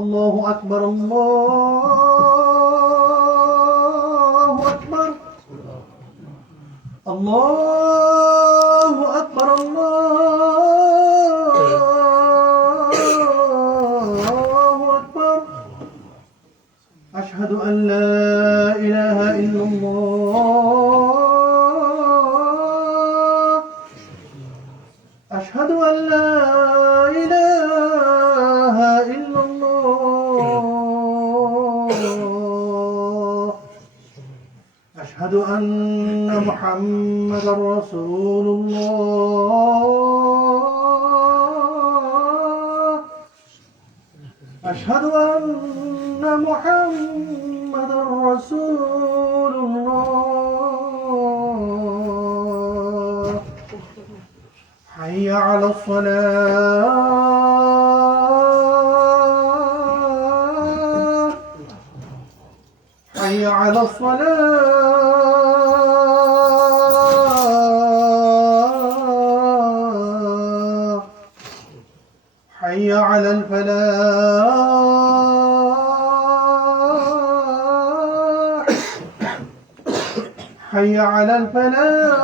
الله أكبر الله أكبر الله أكبر الله أكبر أشهد أن لا إله إلا الله أشهد أن لا إله إلا الله أشهد أن محمدا رسول الله أشهد أن محمدا رسول الله حي على الصلاة حي على الصلاة حي على الفلاح حي على الفلاح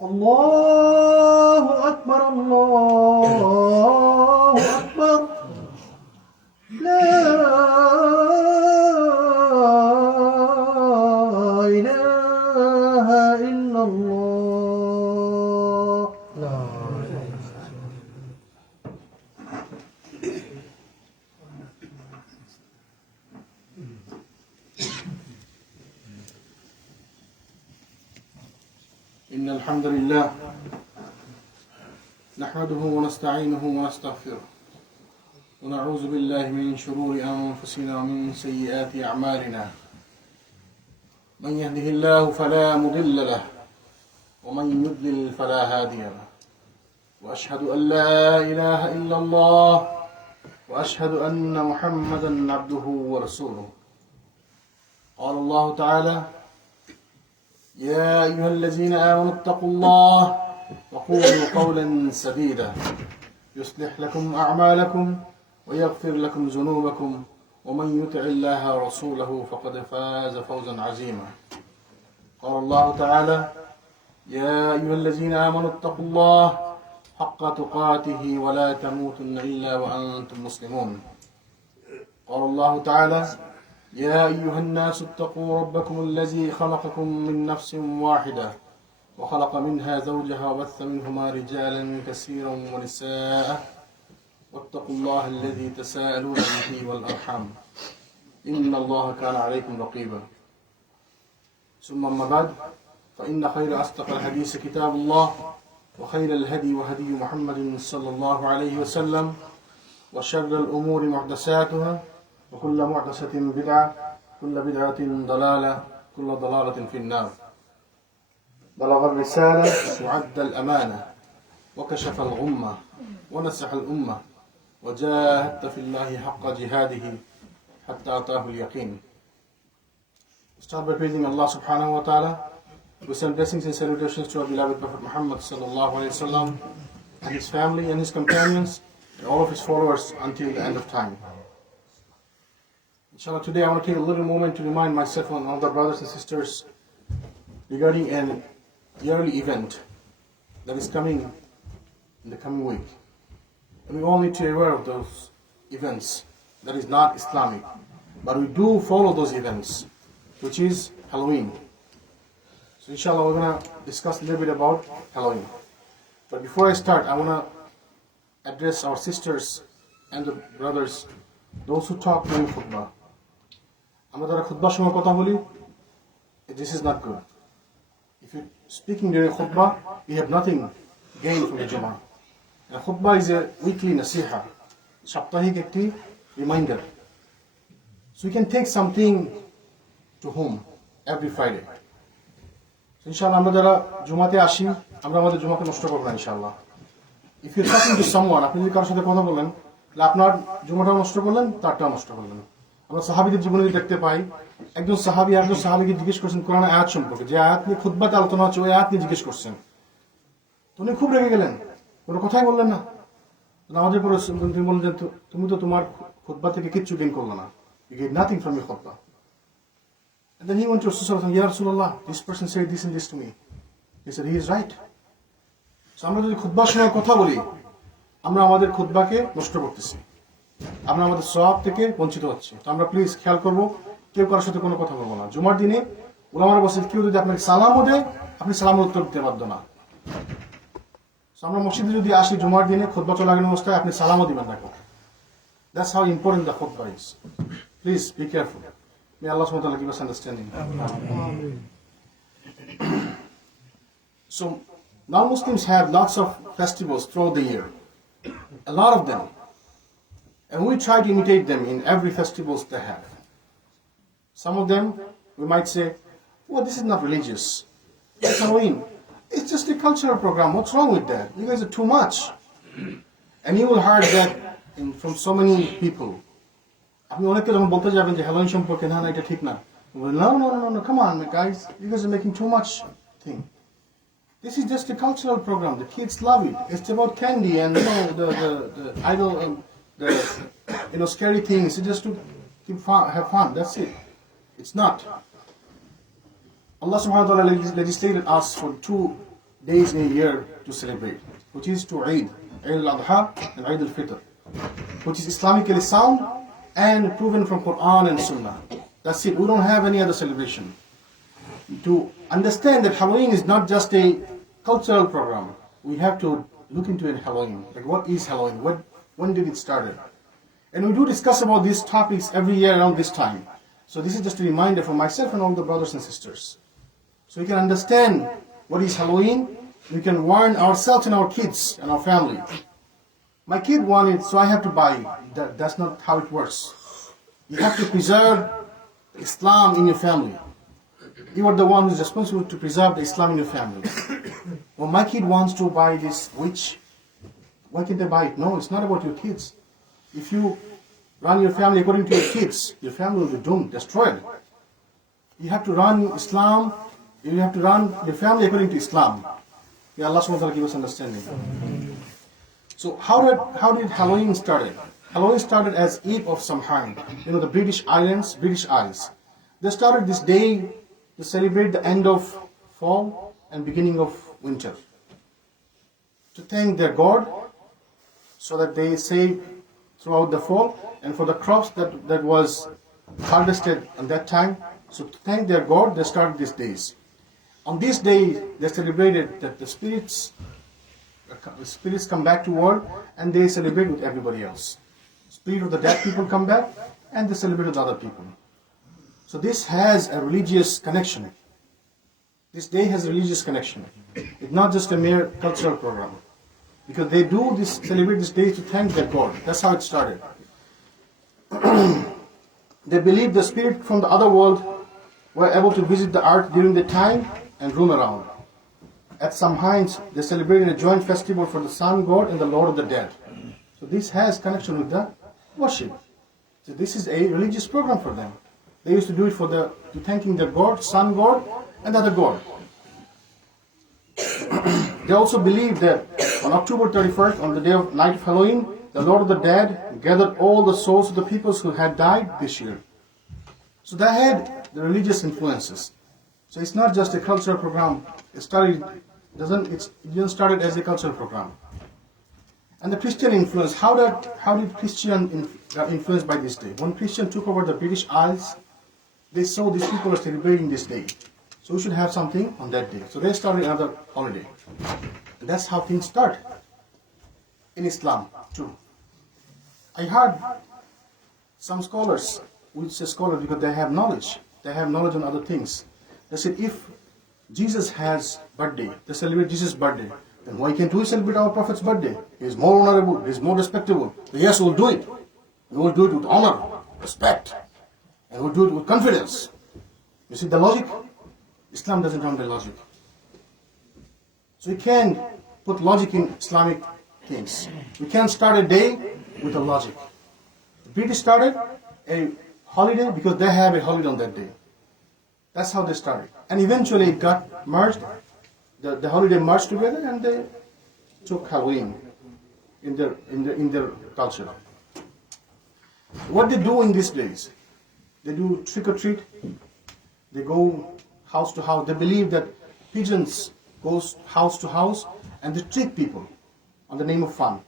الله أكبر الله أكبر لا إله إلا الله إن الحمد لله نحمده ونستعينه ونستغفره ونعوذ بالله من شرور أنفسنا ومن سيئات أعمالنا من يهده الله فلا مضل له ومن يضلل فلا هادي له وأشهد أن لا إله إلا الله وأشهد أن محمدا عبده ورسوله قال الله تعالى يا أيها الذين آمنوا اتقوا الله وقولوا قولا سديدا يصلح لكم أعمالكم ويغفر لكم ذنوبكم ومن يطع الله ورسوله فقد فاز فوزا عظيما قال الله تعالى يا أيها الذين آمنوا اتقوا الله حق تقاته ولا تموتن إلا وأنتم مسلمون قال الله تعالى يا أيها الناس اتقوا ربكم الذي خلقكم من نفس واحدة وخلق منها زوجها وبث منهما رجالا كثيرا ونساء واتقوا الله الذي تساءلون به والأرحام إن الله كان عليكم رقيبا ثم أما بعد فإن خير أصدق الحديث كتاب الله وخير الهدي وهدي محمد صلى الله عليه وسلم وشر الأمور محدثاتها وكل محدثة بدعة كل بدعة ضلالة كل ضلالة في النار بلغ الرسالة وعد الأمانة وكشف الغمة ونصح الأمة وجاهدت في الله حق جهاده حتى أتاه اليقين. Start by praising Allah subhanahu wa ta'ala. We send blessings and salutations to our beloved Prophet Muhammad sallallahu alayhi wa sallam and his family and his companions and all of his followers until the end of time. Inshallah, today I want to take a little moment to remind myself and other brothers and sisters regarding an yearly event that is coming in the coming week. And we all need to be aware of those events that is not Islamic. But we do follow those events, which is Halloween. So inshallah we're going to discuss a little bit about Halloween. But before I start, I want to address our sisters and the brothers, those who talk during khutbah. আমরা যারা খুতবার সময় কথা বলি, this is not good. If you're speaking during khutbah, you have nothing gained from the jumu'ah. And khutbah is a weekly nasiha, সাপ্তাহিক একটি reminder. So you can take something to home every Friday. So inshallah আমরা যারা জুমাতে আসি, আমরা আমাদের জুমাকে নষ্ট করব না ইনশাআল্লাহ. If you're talking to someone, আপনি যদি কারোর সাথে কথা বলেন, তাহলে আপনার জুমাটাও নষ্ট করলেন, তারটাও নষ্ট করলেন। আমরা সাহাবীদের জীবনে দেখতে পাই, একজন সাহাবী জিজ্ঞেস করছেন কোরআনের আয়াত সম্পর্কে, যে আয়াত নিয়ে খুতবাতে আলোচনা হচ্ছে, ওই আয়াত নিয়ে জিজ্ঞেস করছেন। তো উনি খুব রেগে গেলেন, কোনো কথাই বললেন না। নামাজের পরে তিনি বললেন যে তুমি তো তোমার খুতবা থেকে কিচ্ছু গেইন করলো না, you get nothing from your khutbah. And then he went to Rasulullah, Ya Rasulullah, this person said this and this to me. He said, he is right. So আমরা যদি খুতবার সময় কথা বলি, আমরা আমাদের খুতবাকে নষ্ট করতেছি, আমরা আমাদের সওয়াব থেকে বঞ্চিত হচ্ছি। তো আমরা প্লিজ খেয়াল করবো, কেউ কারোর সাথে কোনো কথা বলবো না। জুমার দিনে উলামারা বলছেন, কেউ যদি আপনাকে সালামও দেয়, আপনি সালামের উত্তর দিতে বাধ্য না। আমরা মসজিদে যদি আসি জুমার দিনে, খুতবা চলাকালীন অবস্থায় আপনি সালামও দিবেন না। That's how important the khutbah is. Please be careful. May Allah subhanahu wa ta'ala give us understanding. So now Muslims have lots of festivals throughout the year, a lot of them, and we try to imitate them in every festivals they have. Some of them we might say, well, this is not religious, it's Halloween, it's just a cultural program, what's wrong with that? You guys are too much. And you will hear that from so many people. আপনি অনেককে যখন বলতে যাবেন যে Halloween সম্পর্কে, না না এটা ঠিক না, no, come on guys, you guys are making too much thing. This is just a cultural program, the kids love it. It's about candy and the idol, the scary things. It's just to have fun, that's it. It's not. Allah subhanahu wa ta'ala legislated us for 2 days in a year to celebrate, which is to Eid al-Adha and Eid al-Fitr, which is Islamically sound and proven from Quran and Sunnah. That's it. We don't have any other celebration. To understand that Halloween is not just a cultural program, we have to look into it. Halloween, like what is Halloween? When did it start? And we do discuss about these topics every year around this time. So this is just a reminder for myself and all the brothers and sisters, so we can understand what is Halloween. We can warn ourselves and our kids and our family. My kid wanted, so I have to buy. That's not how it works. You have to preserve Islam in your family. You are the one who is responsible to preserve the Islam in your family. Well, my kid wants to buy this witch. Why can't they buy it? No, it's not about your kids. If you run your family according to your kids, your family will be doomed, destroyed. You have to run Islam. You have to run your family according to Islam. May Allah subhanahu wa ta'ala give us understanding. So how did Halloween started? Halloween started as Eve of Samhain. The British Islands, British Isles. They started this day to celebrate the end of fall and beginning of winter, to thank their God, so that they save throughout the fall, and for the crops that was harvested at that time. So to thank their God, they started these days. On this day, they celebrated that the spirits come back to world, and they celebrate with everybody else. Spirit of the dead people come back, and they celebrate with other people. So this has a religious connection. This day has a religious connection. It's not just a mere cultural program, because they do this, celebrate this day to thank their God. That's how it started. They believe the spirit from the other world were able to visit the earth during the time and roam around. At Samhain, they celebrated a joint festival for the sun god and the lord of the dead. So this has connection with the worship. So this is a religious program for them. They used to do it to thanking their god, sun god, and the other god. They also believe that on October 31st, on the day of night of Halloween, the Lord of the Dead gathered all the souls of the peoples who had died this year. So they had the religious influences. So it's not just a cultural program. It didn't start as a cultural program. And the Christian influence. How did Christian influenced by this day? When Christian took over the British Isles, they saw these people are celebrating this day. So we should have something on that day. So they started another holiday. And that's how things start in Islam too. I heard some scholars, which say scholars because they have knowledge. They have knowledge on other things. They said if Jesus has birthday, they celebrate Jesus' birthday, then why can't we celebrate our Prophet's birthday? He is more honorable, he is more respectable. So yes, we'll do it. We will do it with honor, respect, and we'll do it with confidence. You see the logic? Islam doesn't run by logic. So we can put logic in Islamic things. We can't start a day with a logic. The British started a holiday because they have a holiday on that day. That's how they started. And eventually it got merged. The holiday merged together and took Halloween in their culture. What they do in these days? They do trick or treat. They go house to house. They believe that pigeons goes house to house and they trick people on the name of fun.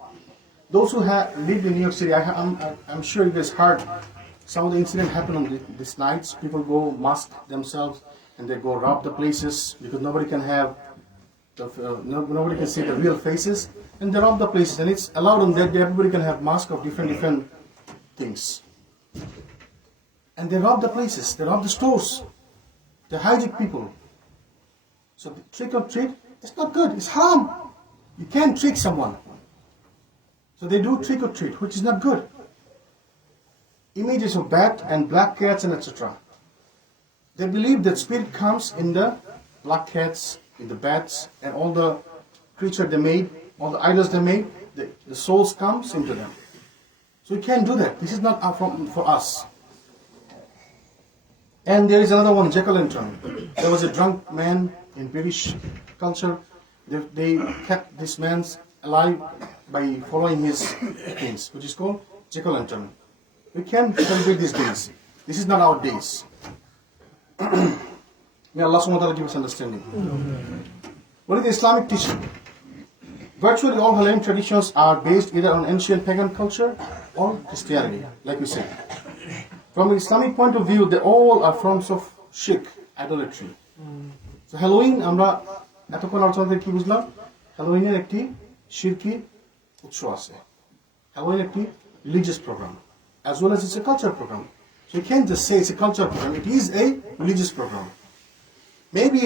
Those who have lived in New York City, I'm sure you guys heard some of the incidents happen on these nights. People go mask themselves and they go rob the places because nobody can nobody can see the real faces, and they rob the places. And it's allowed on that day. Everybody can have masks of different things. And they rob the places. They rob the stores. They hijack people. So the trick or treat, it's not good. It's haram. You can't trick someone. So they do trick or treat, which is not good. Images of bat and black cats and etc. They believe that spirit comes in the black cats, in the bats, and all the creatures they made, all the idols they made, the souls comes into them. So we can't do that. This is not for us. And there is another one, jack-o'-lantern. There was a drunk man in British culture. They kept this man alive by following his things, which is called jack-o'-lantern. We can't celebrate these days. This is not our days. May Allah subhanahu wa ta'ala give us understanding. What is the Islamic teaching? Virtually all Halloween traditions are based either on ancient pagan culture or Christianity, like we said. From the Islamic point of view, they all are forms of shirk, idolatry. So Halloween, আমরা এতক্ষণ আলোচনা থেকে কি বুঝলাম? Halloween একটি শিরকি উৎসব আছে. Halloween একটি religious program, as well as it's a culture program. So you can't just say it's a culture program. It is a religious program. Maybe,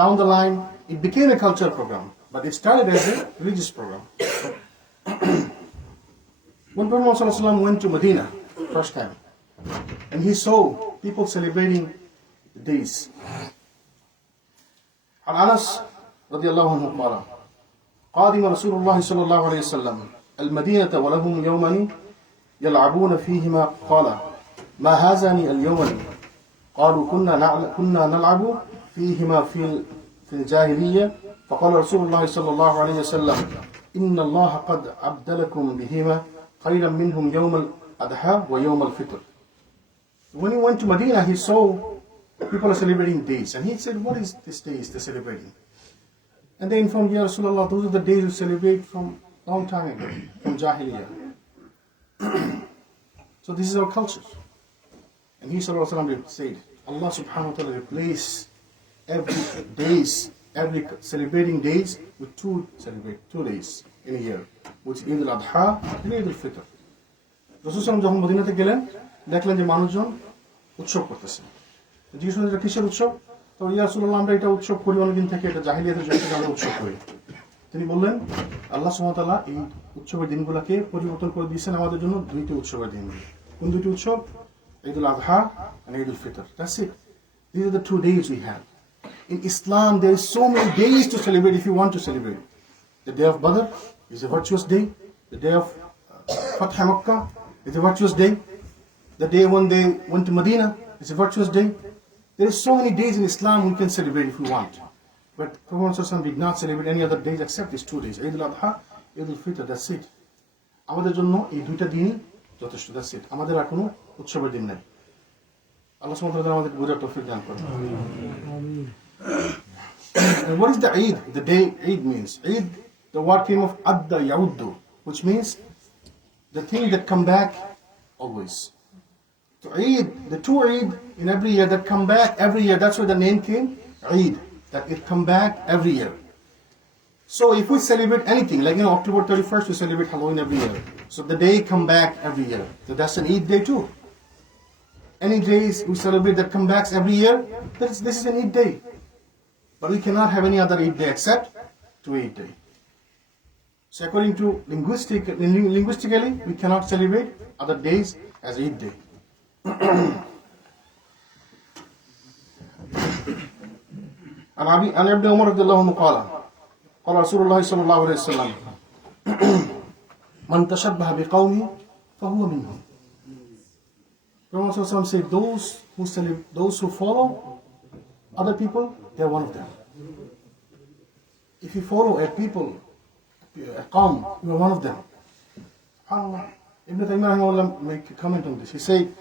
down the line, it became a culture program, but it started as a religious program. When Prophet ﷺ went to Medina first time, and he saw people celebrating the days. عن أنس رضي الله عنه قال قادم رسول الله صلى الله عليه وسلم المدينة ولهم يومان يلعبون فيهما قال ما هذان اليومان قالوا كنا نلعب فيهما في الجاهلية فقال رسول الله صلى الله عليه وسلم إن الله قد أبدلكم بهما خيرا منهم يوم الأضحى ويوم الفطر. When he went to Medina, he saw people are celebrating days, and he said, "What is this days they're celebrating?" And they informed, "Ya Rasulullah, those are the days we celebrate from long time ago, from Jahiliyyah." So this is our culture. And he said, Allah subhanahu wa ta'ala replaced every celebrating days with two days in a year, which is Eid al-Adha and Eid al-Fitr. Rasulullah যখন মদিনাতে গেলেন, দেখলেন যে মানুষজন উৎসব করতেছে। জিজ্ঞেস করলেন এটা কিসের উৎসব? তো ইয়া রাসূলুল্লাহ, আমরা এটা উৎসব করি অনেকদিন থেকে, এটা জাহিলিয়াতের যুগ থেকে আমরা উৎসব করি। তিনি বললেন, আল্লাহ সুবহানাহু ওয়া তাআলা এই উৎসবের দিনগুলোকে পরিবর্তন করে দিয়েছেন আমাদের জন্য দুইটি উৎসবের দিন। কোন দুইটি উৎসব? Eid al-Adha and Eid al-Fitr. That's it. These are the 2 days we have. In Islam, there is so many days to celebrate if you want to celebrate. The day of Badr is a virtuous day. The day of Fath Makkah is a virtuous day. The day when they went to Medina is a virtuous day. There are so many days in Islam we can celebrate if we want. But Prophet did not celebrate any other days except these 2 days. Eid al-Adha, Eid al-Fitr, that's it. আমাদের জন্য এই দুইটা দিনই যথেষ্ট, that's it. আমাদের আর কোনো উৎসবের দিন নাই। আল্লাহ সুবহানাহু ওয়া তাআলা আমাদের বুঝার তৌফিক দান করুন। And what is the Eid? The day Eid means. Eid, the word came of adda yauddu, which means the thing that come back always. So Eid, the 2 Eid in every year that come back every year, that's where the name came, Eid, that it come back every year. So if we celebrate anything, like October 31st, we celebrate Halloween every year. So the day come back every year. So that's an Eid day too. Any days we celebrate that come back every year, this is an Eid day. But we cannot have any other Eid day except 2 Eid day. So according to linguistically, we cannot celebrate other days as Eid day. عن ابن عمر رضي الله عنه قال قال رسول الله صلى الله عليه وسلم من تشبه بقوم فهو منهم. Prophet said, those who follow other people, they are one of them. If you follow a people Qawm, you are one of them. SubhanAllah. Ibn Taymiyyah rahimahullah make a comment on this. He said,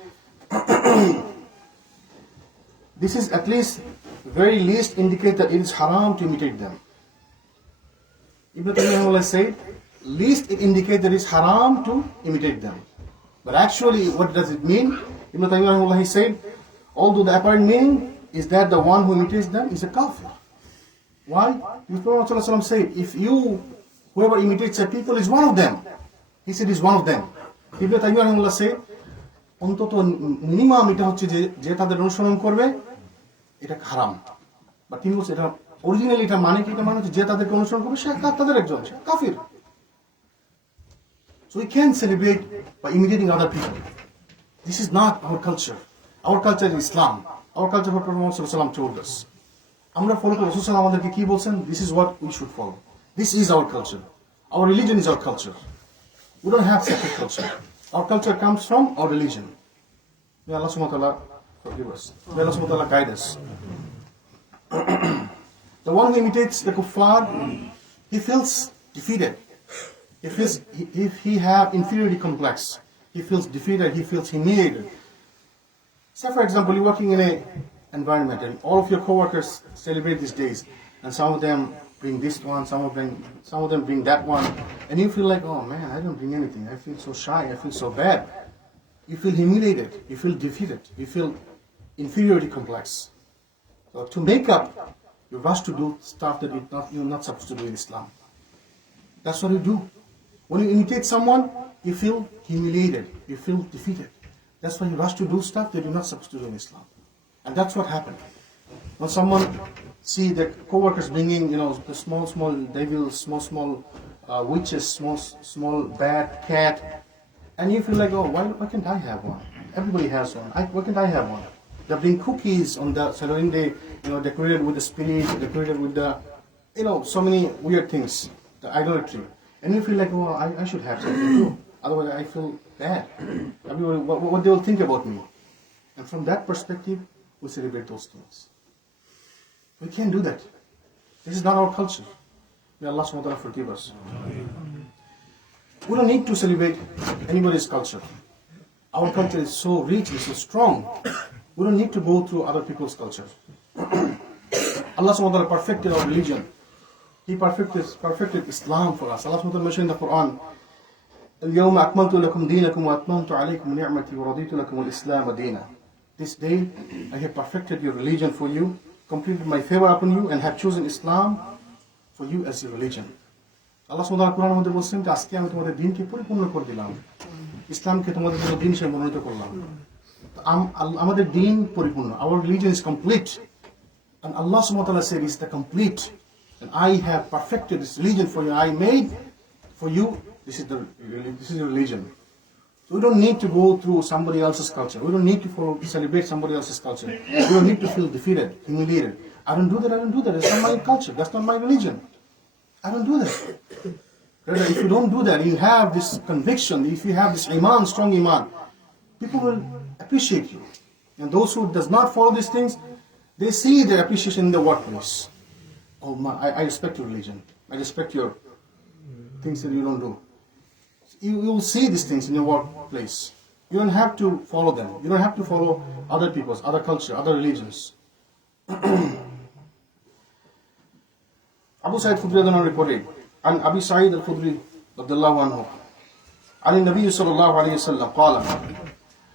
this is at least, very least indicate that it is haram to imitate them. Ibn Taymiyyah said, least it indicates that it is haram to imitate them. But actually, what does it mean? Ibn Taymiyyah said, although the apparent meaning is that the one who imitates them is a kafir. Why? The Prophet ﷺ said, if whoever imitates a people is one of them. He said is one of them. Ibn Taymiyyah said, অন্তত minimum এটা হচ্ছে যে তাদের অনুসরণ করবে এটা হারাম। বা তিনি বলছে এটা অরিজিনালি এটা মানে কি, এটা মানে যে তাদেরকে অনুসরণ করবে সে তাদের একজন, সে কাফির। So we can't celebrate by imitating other people. This is not our culture. Our culture is Islam. Our culture what Prophet ﷺ told us. আমরা ফলো করি, রাসূল সাল্লাল্লাহু আমাদেরকে কি বলছেন? This is what we should follow. This is our culture. Our religion is our culture. We don't have separate culture. Our culture comes from our religion. May Allah subhanahu wa ta'ala forgive us. May Allah subhanahu wa ta'ala guide us. The one who imitates the kuffar, he feels defeated. If he have inferiority complex, he feels defeated, he feels humiliated. Say for example, you're working in an environment and all of your co-workers celebrate these days, and some of them bring this one, some of them bring that one, and you feel like, oh man, I don't bring anything. I feel so shy, I feel so bad. You feel humiliated, you feel defeated, you feel inferiority complex. So to make up, you rush to do stuff that you're not supposed to do in Islam. That's what you do. When you imitate someone, you feel humiliated, you feel defeated. That's why you rush to do stuff that you're not supposed to do in Islam. And that's what happened. When someone see the co-workers bringing, the small devils, small witches, small bad cat, and you feel like, oh, why can't I have one? Everybody has one. Why can't I have one? They bring cookies on the Halloween day, decorated with the spirit, decorated with the, so many weird things, the idolatry. And you feel like, oh, I should have something too. Otherwise, I feel bad. Everybody, what they will think about me. And from that perspective, we celebrate those things. We can't do that. This is not our culture. May Allah subhanahu wa ta'ala forgive us. We don't need to celebrate anybody's culture. Our culture is so rich, it's so strong. We don't need to go through other people's culture. Allah subhanahu wa ta'ala perfected our religion. He perfected Islam for us. Allah subhanahu wa ta'ala mentioned in the Quran, اليوم أكملت لكم دينكم وأتممت عليكم نعمتي ورضيت لكم الإسلام دينا. This day I have perfected your religion for you, completed my favor upon you, and have chosen Islam for you as your religion. Allah subhanahu wa ta'ala Quran মধ্যে বলেছেন যে আজকে আমি তোমাদের দ্বীনকে পরিপূর্ণ করে দিলাম, ইসলামকে তোমাদের জন্য দ্বীন হিসেবে মনোনীত করলাম। আমাদের দ্বীন পরিপূর্ণ, our religion is complete, and Allah subhanahu wa ta'ala said it's the complete, and I have perfected this religion for you. I made for you. This is your religion. So we don't need to go through somebody else's culture. We don't need to celebrate somebody else's culture. We don't need to feel defeated, humiliated. I don't do that. It's not my culture. That's not my religion. I don't do that. If you don't do that, you have this conviction, if you have this iman, strong iman, people will appreciate you. And those who does not follow these things, they see their appreciation in the workplace. Oh my, I respect your religion. I respect your things that you don't do. You will see these things in your workplace. You don't have to follow them. You don't have to follow other people's, other culture, other religions. Abu Sa'id Khudri reported, and Abi Sa'id al-Khudri radiyallahu anhu, عن النبي صلى الله عليه وسلم قال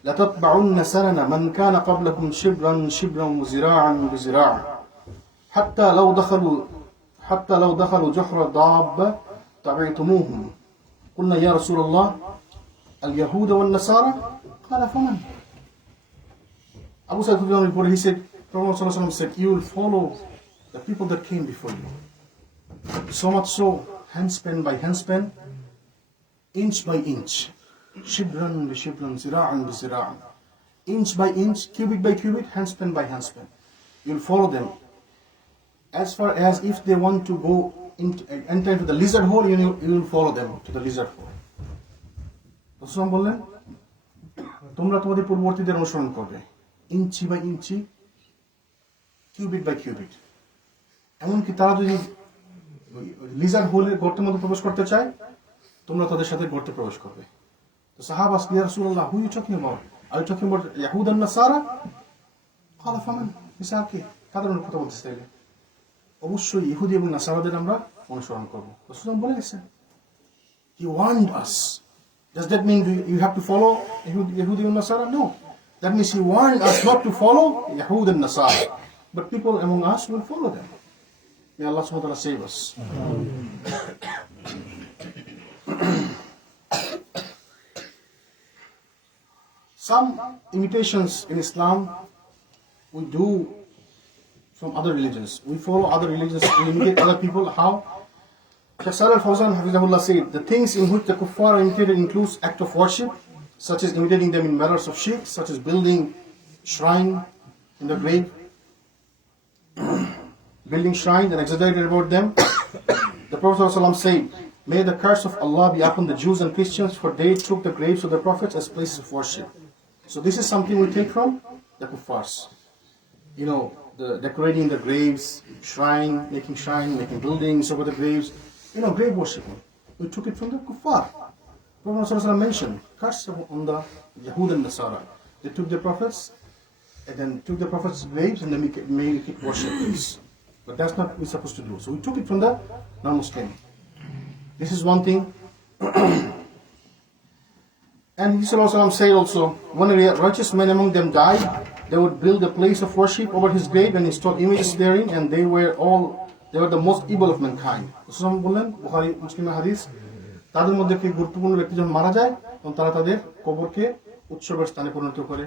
لتتبعن سنن من كان قبلكم شبرا وزراعا بزراع حتى لو دخلوا جحر ضاب تبعتموهم قلنا يا رسول الله اليهود والنصارى قال فمن. Abu Sa'id al-Khudri reported, he said, Prophet ﷺ said, you will follow the people that came before you. So much so, handspan by handspan, inch by inch, shibran bi shibran, zira'an bi zira'an, inch by inch, cubit by cubit, handspan by handspan. You'll follow them. As far as if they want to go enter into the lizard hole, you will follow them to the lizard hole. Rasul বললেন, তোমরা তোমাদের পূর্ববর্তীদের অনুসরণ করবে, inch by inch, cubit by cubit. এমনকি তারা যদি লিজার হোলের গর্তের মধ্যে প্রবেশ করতে চায়, তোমরা তাদের সাথে গর্তে প্রবেশ করবে। তো সাহাবা আস্কed, ইয়া রাসূলুল্লাহ, who are you talking about? Are you talking about Yahud and Nasara? قال فمن? Misaki, কাদের কথা বলতেছে তাইলে? অবশ্যই ইহুদি এবং নাসারাদের আমরা অনুসরণ করব। রাসূল বলে গেছেন, he warned us. Does that mean you have to follow Yahudi and Nasara? No. That means he warned us not to follow Yahud and Nasara. But people among us will follow them. May Allah subhanahu wa ta'ala save us. Some imitations in Islam we do from other religions. We follow other religions, we imitate other people. How? Shaykh Salih al-Fawzan Hafizahullah said, the things in which the kuffar are imitated includes act of worship, such as imitating them in matters of shirk, such as building shrine in the grave, building shrines and exaggerated about them. The Prophet ﷺ said, may the curse of Allah be upon the Jews and Christians, for they took the graves of the prophets as places of worship. So this is something we take from the kuffars. You know, the decorating the graves, making buildings over the graves, grave worshiping. We took it from the kuffar. Prophet ﷺ mentioned, curse on the Yahud and Nasara. They took the prophets, and then took the prophets' graves and then made it worship place. But that's not what we're supposed to do. So we took it from the non-Muslim. This is one thing. And he said also, when a righteous man among them died, they would build a place of worship over his grave and install images therein, and they were the most evil of mankind. Rasulullah বললেন, বুখারী মুসলিমের হাদিস, তাদের মধ্যে কি গুরুত্বপূর্ণ ব্যক্তি যখন মারা যায়, তখন তারা তাদের কবরকে উৎসবের স্থানে পরিণত করে,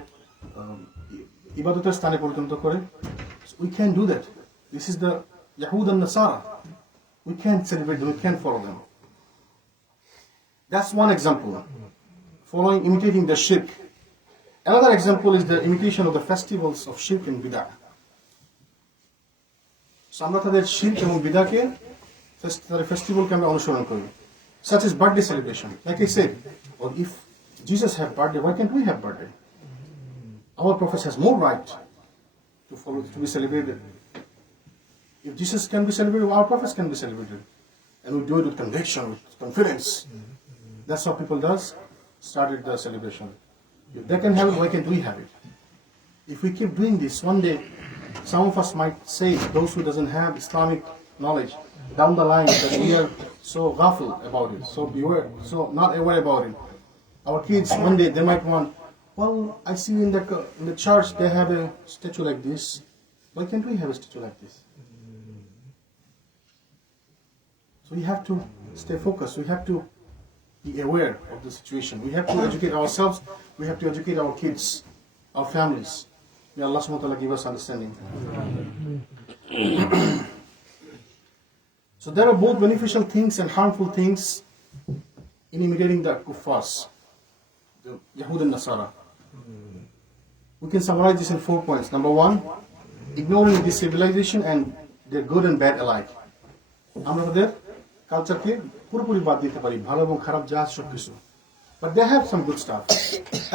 ইবাদতের স্থানে পরিণত করে। We can't do that. This is the Yahud and Nasara. We can't celebrate them, we can't follow them. That's one example. Imitating the shirk. Another example is the imitation of the festivals of shirk and bid'ah. So আমরা তাদের শিরক এবং বিদআকে তাদের ফেস্টিভ্যালকে আমরা অনুসরণ করি, such as birthday celebration. Like I said, or if Jesus had birthday, why can't we have birthday? Our Prophet has more right to be celebrated. If Jesus can be celebrated, our prophets can be celebrated. And we do it with conviction, with confidence. That's how people started the celebration. If they can have it, why can't we have it? If we keep doing this, one day, some of us might say, those who doesn't have Islamic knowledge, down the line, that we are so ghafil about it, so not aware about it. Our kids, one day, they might want, well, I see in the church, they have a statue like this. Why can't we have a statue like this? So we have to stay focused. We have to be aware of the situation. We have to educate ourselves. We have to educate our kids, our families. May Allah subhanahu wa ta'ala give us understanding. So there are both beneficial things and harmful things in imitating the kuffars, the Yahud and Nasara. We can summarize this in 4 points. Number 1, ignoring this civilization and their good and bad alike. আমরা তাদের কালচারকে পুরোপুরি বাদ দিতে পারি, ভালো এবং খারাপ যা আছে সব কিছু। But they have some good stuff.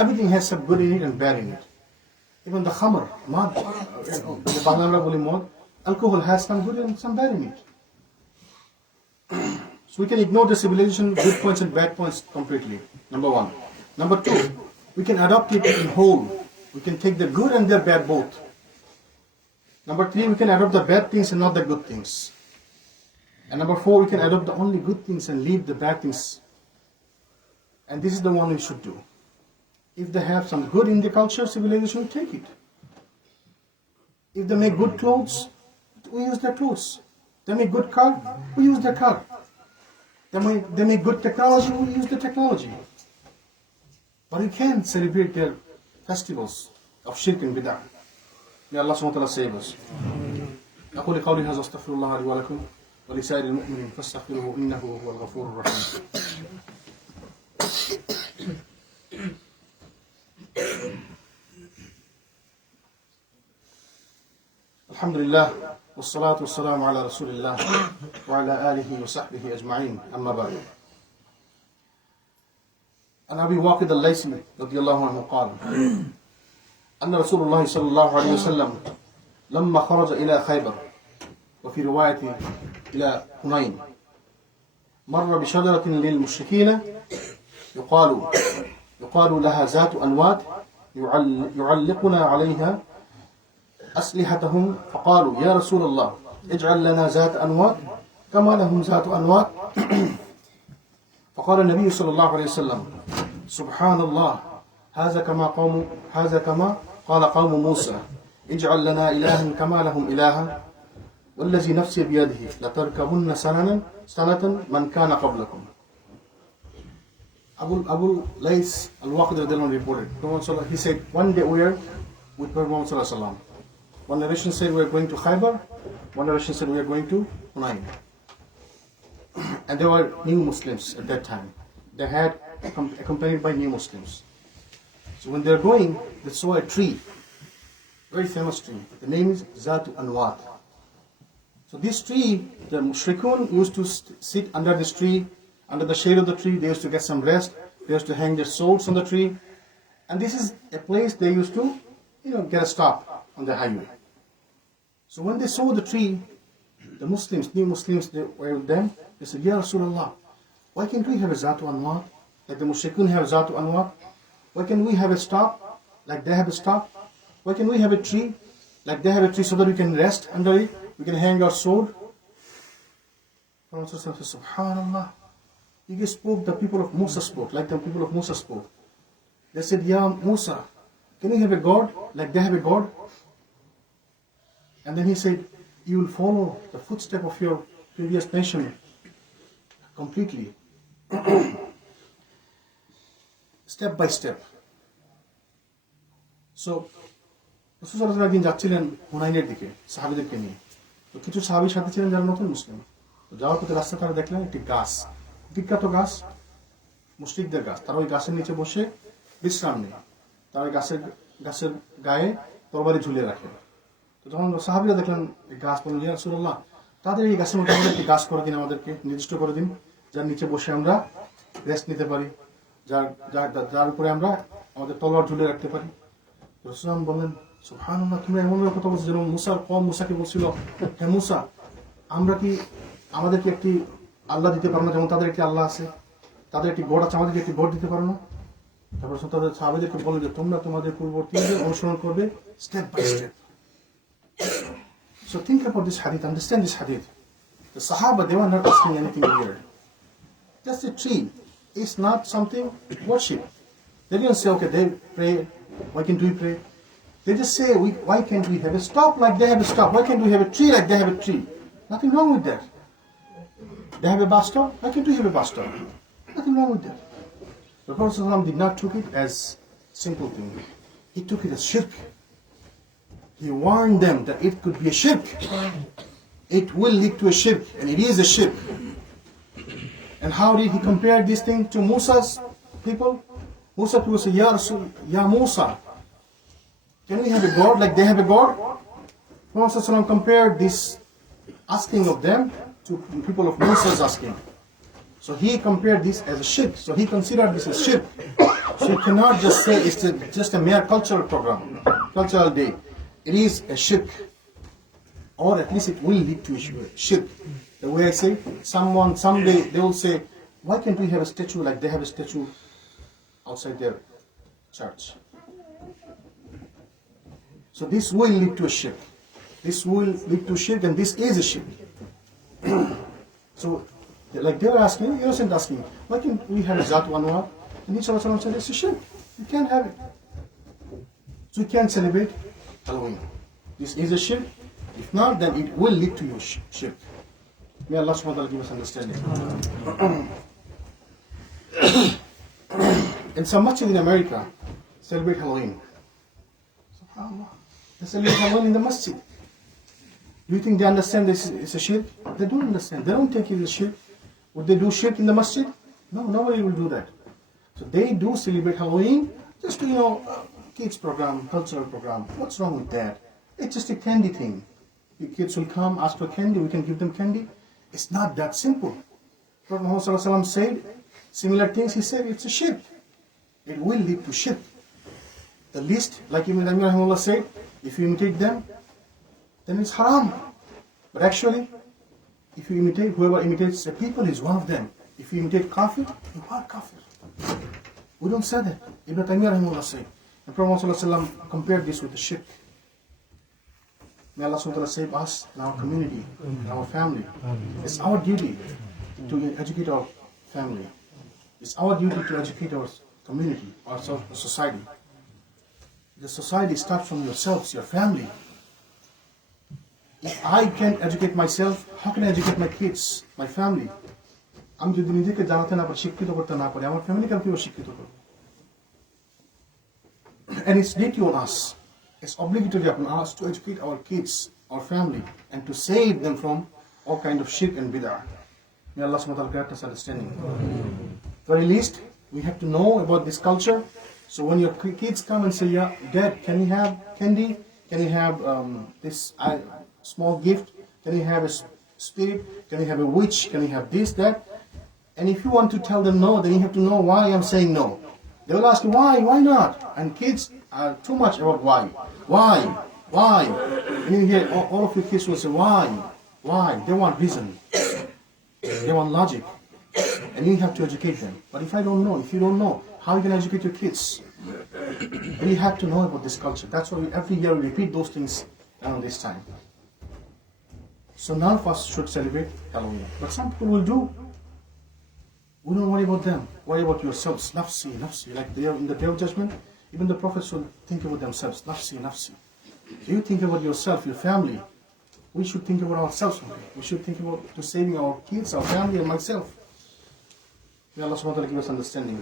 Everything has some good in it and bad in it. Even the khamr, mad, the Bangla আমরা বলি মদ, alcohol has some good and some bad in it. So we can ignore the civilization good points and bad points completely. Number 1. Number 2, we can adopt it in whole. We can take the good and the bad both. Number 3, we can adopt the bad things and not the good things. And number 4, we can adopt the only good things and leave the bad things. And this is the one we should do. If they have some good in the culture, civilization, take it. If they make good clothes, we use their clothes. They make good car, we use their car. They make good technology, we use the technology. But we can't celebrate their festivals of shirk and bid'ah. May Allah subhanahu wa ta'ala save us. أقول قولي هذا أستغفر الله لي ولكم ولسائر المؤمنين فاستغفروه إنه هو الغفور الرحيم. الحمد لله والصلاة والسلام على رسول الله وعلى آله وصحبه أجمعين. أما بعد. عن أبي واقد الليثي رضي الله عنه قال أن رسول الله صلى الله عليه وسلم لما خرج إلى خيبر وفي رواية إلى هنين مر بشجرة للمشركين يقال لها ذات أنواد يعلقون عليها أسلحتهم فقالوا يا رسول الله اجعل لنا ذات أنواد كما لهم ذات أنواد فقال النبي صلى الله عليه وسلم سبحان الله هذا كما قال قوم موسى اجعل لنا إلها كما لهم إلها والذي نفسي بيده لتركبن سنة من كان قبلكم. Abu Lays al-Waqid reported, he said, one day we were with Prophet Muhammad sallallahu alaihi wasallam. One narration said we are going to Khaybar, one narration said we are going to Hunayn. And they were new Muslims at that time. They had accompanied by new Muslims. So when they are going, they saw a tree, very famous tree. The name is Zatu Anwat. So this tree, the mushrikun used to sit under this tree, under the shade of the tree. They used to get some rest. They used to hang their swords on the tree. And this is a place they used to, get a stop on the highway. So when they saw the tree, the Muslims, new Muslims, they were with them. They said, Ya Rasulullah, why can't we have a Zatu Anwat? Like the mushrikun have Zatu Anwat? Why can't we have a stop like they have a stop? Why can't we have a tree like they have a tree so that we can rest under it? We can hang our sword. Prophet said, Subhanallah. He spoke, the people of Musa spoke, like the people of Musa spoke. They said, Ya Musa, can you have a God like they have a God? And then he said, you will follow the footstep of your previous nation completely. Step by step. So, রাসূলুল্লাহ একদিন যাচ্ছিলেন হুনাইনের দিকে সাহাবীদেরকে নিয়ে। তো কিছু সাহাবীর সাথে ছিলেন যারা নতুন মুসলিম। তো যাওয়ার পথে রাস্তায় তারা দেখলেন একটি গাছ, বিখ্যাত গাছ, মুশরিকদের গাছ। তারা ওই গাছের নিচে বসে বিশ্রাম নেয়। তারা ওই গাছের গায়ে তরবারি ঝুলিয়ে রাখে। তো যখন সাহাবীরা দেখলেন এই গাছ, বললেন ইয়া রাসূলুল্লাহ, তাদের এই গাছের মধ্যে একটি গাছ করে দিন, আমাদেরকে নির্দিষ্ট করে দিন, যার নিচে বসে আমরা রেস্ট নিতে পারি, যার উপরে আমরা আমাদের তলোয়ার ঝুলিয়ে রাখতে পারি। রাসূলুল্লাহ বললেন, সুবহানাল্লাহ, তুমি এমন কথা বলছো যেমন মুসাকে বলছিল, হে মুসা, আমাদেরকে একটি আল্লাহ দিতে পারো না, যেমন তাদের একটি আল্লাহ আছে, তাদের একটি গড় আছে, আমাদেরকে একটি গড় দিতে পারো না? তারপর তাদের সাহাবীদেরকে বললেন যে তোমরা তোমাদের পূর্ববর্তীদের অনুসরণ করবে step by step. So think about this hadith, understand this hadith. The Sahaba, they were not asking anything weird. Just a tree. It's not something worship. They didn't say, okay, they pray, why can't we pray? They just say, why can't we have a stop like they have a stop? Why can't we have a tree like they have a tree? Nothing wrong with that. They have a bus stop, why can't we have a bus stop? Nothing wrong with that. The Prophet ﷺ did not took it as simple thing. He took it as shirk. He warned them that it could be a shirk. It will lead to a shirk, and it is a shirk. And how did he compare this thing to Musa's people? Musa's people say, Ya Musa, can we have a God like they have a God? Prophet ﷺ compared this asking of them to the people of Musa's asking. So he compared this as a shirk. So he considered this as shirk. So you cannot just say it's just a mere cultural program, cultural day. It is a shirk. Or at least it will lead to a shirk. The way I say, someday they will say, why can't we have a statue like they have a statue outside their church? So this will lead to a shirk. This will lead to shirk, and this is a shirk. So, like they were asking, innocent asking, why can't we have a Zat Anwat? And each of us said, it's a shirk. You can't have it. So you can't celebrate Halloween. This is a shirk. If not, then it will lead to your shirk. May Allah subhanahu wa ta'ala give us understanding. And some masjid in America celebrate Halloween. SubhanAllah. They celebrate Halloween in the masjid. Do you think they understand this is a shirk? They don't understand. They don't think it is a shirk. Would they do shirk in the masjid? No, nobody will do that. So they do celebrate Halloween, just to, kids program, cultural program. What's wrong with that? It's just a candy thing. The kids will come, ask for candy, we can give them candy. It's not that simple. Prophet Muhammad ﷺ said similar things. He said it's a shirk. It will lead to shirk. The least, like Ibn Amir Rahimahullah said, if you imitate them, then it's haram. But actually, if you imitate, whoever imitates the people is one of them. If you imitate kafir, you are kafir. We don't say that. Ibn Taymiyyah rahimahullah said. And Prophet ﷺ compared this with the shirk. May Allah subhanahu wa ta'ala save us and our community, and our family. It's our duty to educate our family. It's our duty to educate our community, our society. The society starts from yourselves, your family. If I can't educate myself, how can I educate my kids, my family? আমি যদি নিজেকে জানাতে না পারি, শিক্ষিত করতে না পারি, আমার ফ্যামিলিকে আমি কিভাবে শিক্ষিত করব? And it's duty on us. It's obligatory upon us to educate our kids, our family, and to save them from all kind of shirk and bid'ah. May Allah subhanahu wa ta'ala grant us understanding. Very least, we have to know about this culture. So when your kids come and say, yeah, Dad, can you have candy? Can you have this small gift? Can you have a spirit? Can you have a witch? Can you have this, that? And if you want to tell them no, then you have to know why I'm saying no. They will ask you, why not? And kids are too much about why. And you hear all of your kids will say, why? They want reason. They want logic. And you have to educate them. But if you don't know, how you can educate your kids? And you have to know about this culture. That's why every year we repeat those things around this time. So none of us should celebrate Halloween. But some people will do. We don't worry about them. Worry about yourselves. Nafsi. Like they are in the Day of Judgment, even the prophets will think about themselves. Nafsi. So you think about yourself, your family. We should think about ourselves. We should think about to saving our kids, our family, and myself. May Allah subhanahu wa ta'ala give us understanding.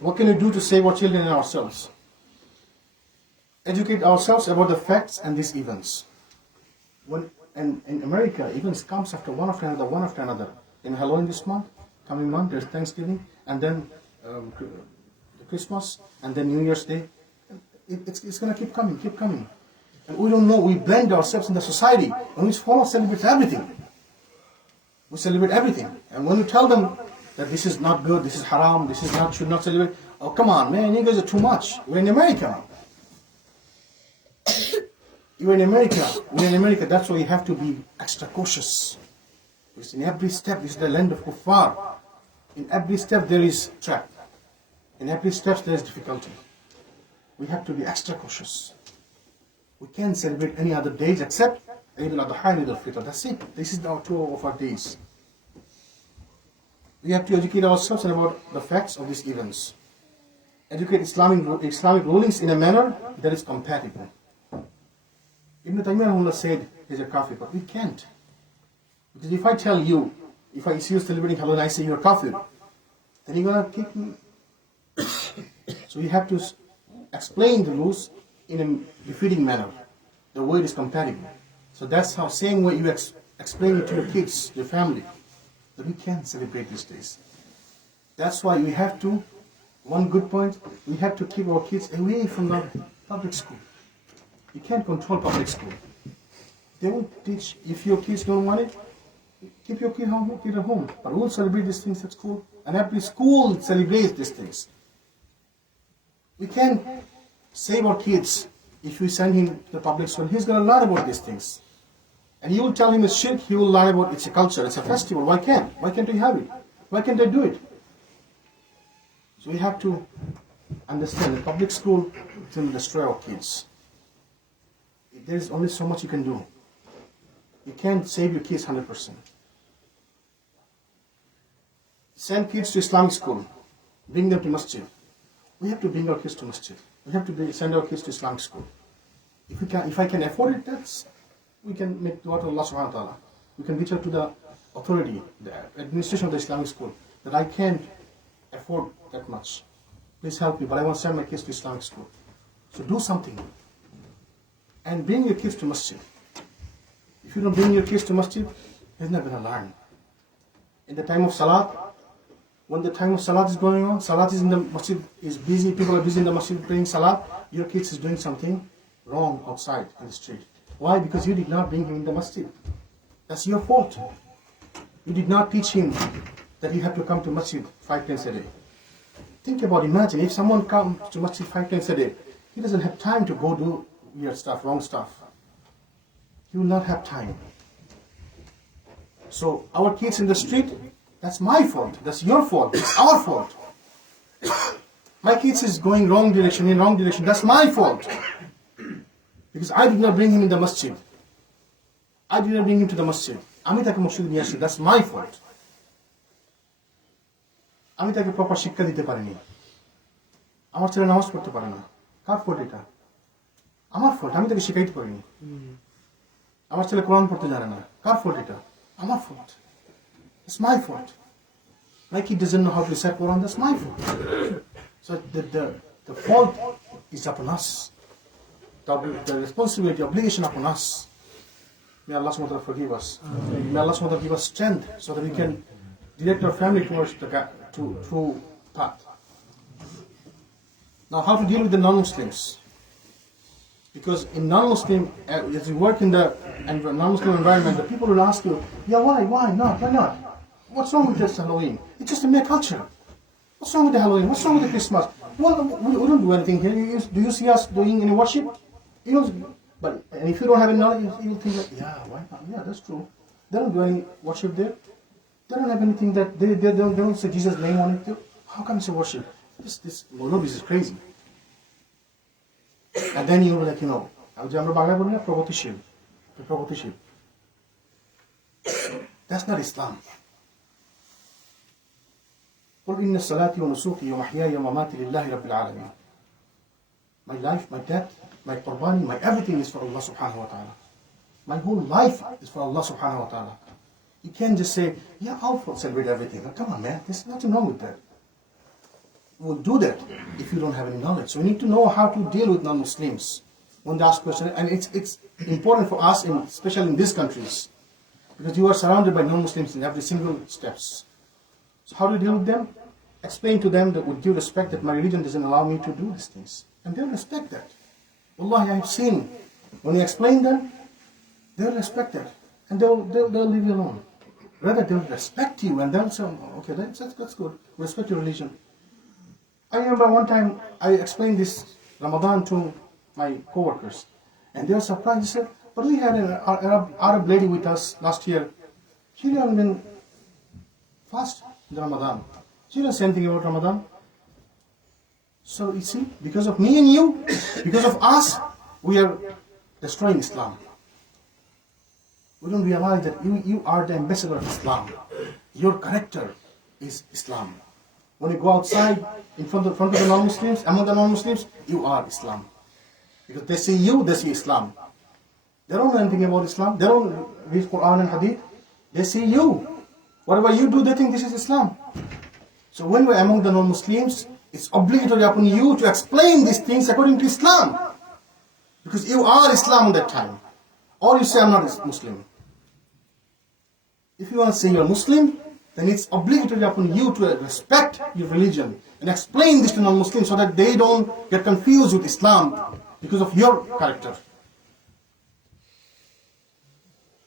What can we do to save our children and ourselves? Educate ourselves about the facts and these events. And in America, events comes after one after another. In Halloween this month, coming month, there's Thanksgiving, and then Christmas, and then New Year's Day. It's going to keep coming. And we don't know, we blend ourselves in the society, and we celebrate everything. We celebrate everything. And when you tell them that this is not good, this is haram, this is not, should not celebrate, oh come on man, you guys are too much. We're in America. We're in America, that's why you have to be extra cautious. Because in every step, this is the land of kuffar. In every step there is trap. In every step there is difficulty. We have to be extra cautious. We can't celebrate any other days except Eid al-Adha and Eid al-Fitr. That's it. This is our two of our days. We have to educate ourselves about the facts of these events. Educate Islamic rulings in a manner that is compatible. Ibn Taymiyyah said he's a kafir, but we can't. Because if I tell you, if I see you celebrating Halloween, I say you're kafir, then you're going to kick me. So you have to explain the rules in a befitting manner, the way it is compatible. So that's how, same way you explain it to your kids, your family, that we can celebrate these days. That's why we have to, one good point, we have to keep our kids away from the public school. You can't control public school. They will teach, if your kids don't want it, keep your kid at home. But we'll celebrate these things at school. And every school celebrates these things. We can save our kids if we send him to the public school. He's going to learn about these things. And you will tell him it's shirk, he will learn about it's a culture, it's a festival. Why can't we have it? Why can't they do it? So we have to understand that public school is going to destroy our kids. There is only so much you can do. You can't save your kids 100%. Send kids to Islamic school. Bring them to masjid. We have to bring our kids to masjid. We have to send our kids to Islamic school. If I can afford it, we can make dua to Allah subhanahu wa ta'ala. We can reach out to the authority, the administration of the Islamic school, that I can't afford that much. Please help me, but I want to send my kids to Islamic school. So do something. And bring your kids to masjid. If you don't bring your kids to masjid, they're not going to learn. In the time of salat, when the time of salat is going on, salat is in the masjid, is busy, people are busy in the masjid praying salat, your kids is doing something wrong outside in the street. Why? Because you did not bring him in the masjid. That's your fault. You did not teach him that you have to come to masjid 5 times a day. Think about, imagine, if someone comes to masjid 5 times a day, he doesn't have time to go do weird stuff, wrong stuff. He will not have time. So our kids in the street, that's my fault. That's your fault. It's our fault. My kids is going in wrong direction. That's my fault. Because I did not bring him in the masjid. I did not bring him to the masjid. আমি তাকে মসজিদে নিয়ে আসি, that's my fault. আমি তাকে proper শিক্ষা দিতে পারিনি। আমার ছেলে নামাজ পড়তে পারে না, কার ফল্ট এটা? আমার ফল্ট, আমি তাকে শিখাইতে পারিনি। আমার ছেলে কোরআন পড়তে জানে না, কার ফল্ট এটা? আমার fault. It's my fault. My kid doesn't know how to recite Quran, that's my fault. So the fault is upon us. The responsibility, obligation upon us. May Allah subhanahu wa ta'ala forgive us. May Allah subhanahu wa ta'ala give us strength so that we can direct our family towards the true path. Now, how to deal with the non-Muslims? Because in non-Muslim, as you work in the non-Muslim environment, the people will ask you, yeah, why not? What's wrong with this Halloween? It's just a mere culture. What's wrong with the Halloween? What's wrong with the Christmas? Well, we don't do anything here. Do you see us doing any worship? You know, and if you don't have any knowledge, you think that, yeah, why not? Yeah, that's true. They don't do any worship there. They don't have anything that they don't say Jesus' name on it. How come it's a worship? This is crazy. And then you'll be like, আমরা বাংলা বলি না প্রগতিশীল। That's not Islam. قل إن صلاتي ونسكي ومحياي ومماتي لله رب العالمين. My life, my death, my qurbani, my everything is for Allah subhanahu wa ta'ala. My whole life is for Allah subhanahu wa ta'ala. You can't just say, yeah, I'll celebrate everything. Oh, come on, man, there's nothing wrong with that. We'll do that if you don't have any knowledge. So we need to know how to deal with non-Muslims when they ask questions. And it's important for us, especially in these countries, because you are surrounded by non-Muslims in every single steps. So how do you deal with them? Explain to them that with due respect that my religion doesn't allow me to do these things. And they'll respect that. Wallahi, I have seen, when you explain them, they'll respect that. And they'll leave you alone. Rather, they'll respect you and they'll say, okay, that's good. Respect your religion. I remember one time I explained this Ramadan to my co-workers. And they were surprised. They said, but we had an Arab lady with us last year. She didn't even fast in Ramadan. She didn't say anything about Ramadan. So you see, because of me and you, because of us, we are destroying Islam. We don't realize that you are the ambassador of Islam. Your character is Islam. When you go outside, in front of the non-Muslims, among the non-Muslims, you are Islam. Because they see you, they see Islam. They don't know anything about Islam. They don't read Quran and Hadith. They see you. Whatever you do, they think this is Islam. So when we're among the non-Muslims, it's obligatory upon you to explain these things according to Islam. Because you are Islam at that time. Or you say, I'm not Muslim. If you want to say you're Muslim, then it's obligatory upon you to respect your religion and explain this to non-Muslims so that they don't get confused with Islam because of your character.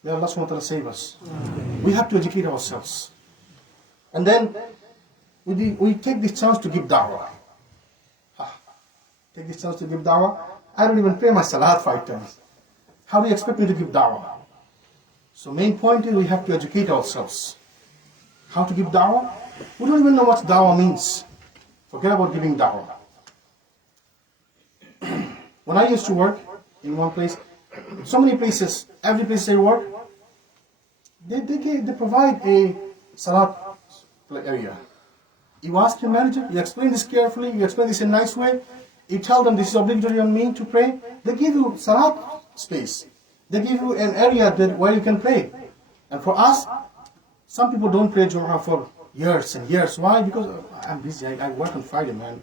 May Allah subhanahu wa ta'ala save us. We have to educate ourselves. And then we take this chance to give da'wah. Take this chance to give da'wah. I don't even pray my salat 5 times. How do you expect me to give da'wah? So main point is we have to educate ourselves. How to give da'wah? We don't even know what da'wah means. Forget about giving da'wah. When I used to work in one place, so many places, every place I work, they provide a salat area. You ask your manager, you explain this carefully, you explain this in a nice way, you tell them this is obligatory on me to pray, they give you salat space. They give you an area where you can pray. And for us, some people don't pray Jumu'ah for years and years. Why? Because I'm busy, I work on Friday, man.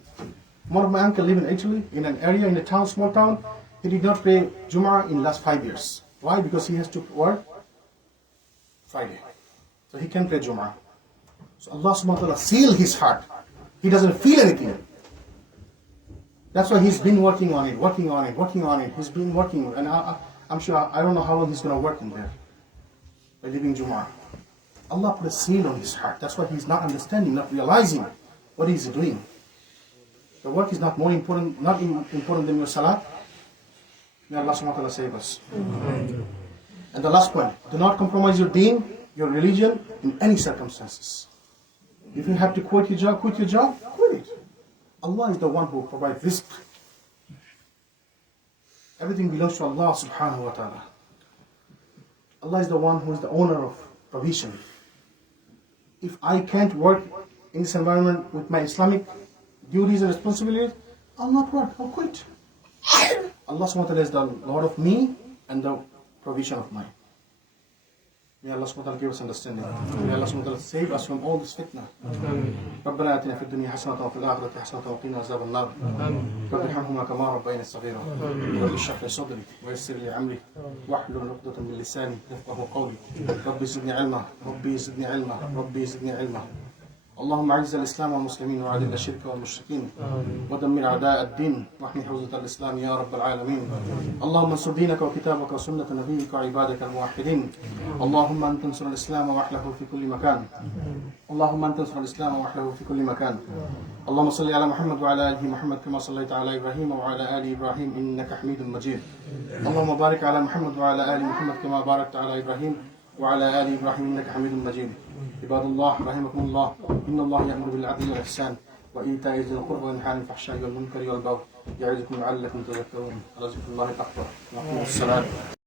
One of my uncle live in Italy, in an area, in a town, small town. He did not pray Jumu'ah in the last 5 years. Why? Because he has to work Friday. So he can pray Jumu'ah. So Allah subhanahu wa ta'ala sealed his heart. He doesn't feel anything. That's why he's been working on it. He's been working. And I'm sure, I don't know how long he's going to work in there. By living Jumu'ah. Allah put a seal on his heart. That's why he's not understanding, not realizing what he's doing. The work is not more important, not important than your salat. May Allah subhanahu wa ta'ala save us. And the last point, do not compromise your deen your religion in any circumstances. If you have to quit your job, quit it. Allah is the one who provides rizq. Everything belongs to Allah subhanahu wa ta'ala. Allah is the one who is the owner of provision. If I can't work in this environment with my Islamic duties and responsibilities, I'll not work, I'll quit. Allah subhanahu wa ta'ala is the Lord of me and the provision of mine. May Allah subhanahu wa ta'ala give us understanding. May Allah subhanahu wa ta'ala save us from all this fitna. ربنا آتنا في الدنيا حسنة وفي الآخرة حسنة وقنا عذاب النار. رب ارحمهما كما ربياني صغيرا. رب اشرح لي صدري ويسر لي أمري واحلل عقدة من لساني يفقهوا قولي. ربي زدني علما ربي زدني علما ربي زدني علما. اللهم اعز الاسلام والمسلمين واذل الشرك والمشركين ودمر اعداء الدين واحمي حوزة الاسلام يا رب العالمين. اللهم انصر دينك وكتابك وسنة نبيك وعبادك الموحدين. اللهم انت انصر الاسلام واحله في كل مكان. اللهم انت انصر الاسلام واحله في كل مكان. اللهم صل على محمد وعلى ال محمد كما صليت على ابراهيم وعلى ال ابراهيم انك حميد مجيد. اللهم بارك على محمد وعلى ال محمد كما باركت على ابراهيم وعلى ال ابراهيم انك حميد مجيد. عباد الله رحمكم الله، إن الله يأمر بالعدل والإحسان وإيتاء ذي القربى وينهى عن الفحشاء والمنكر والبغي يعظكم لعلكم تذكرون. ولذكر الله أكبر. وأقيموا الصلاة.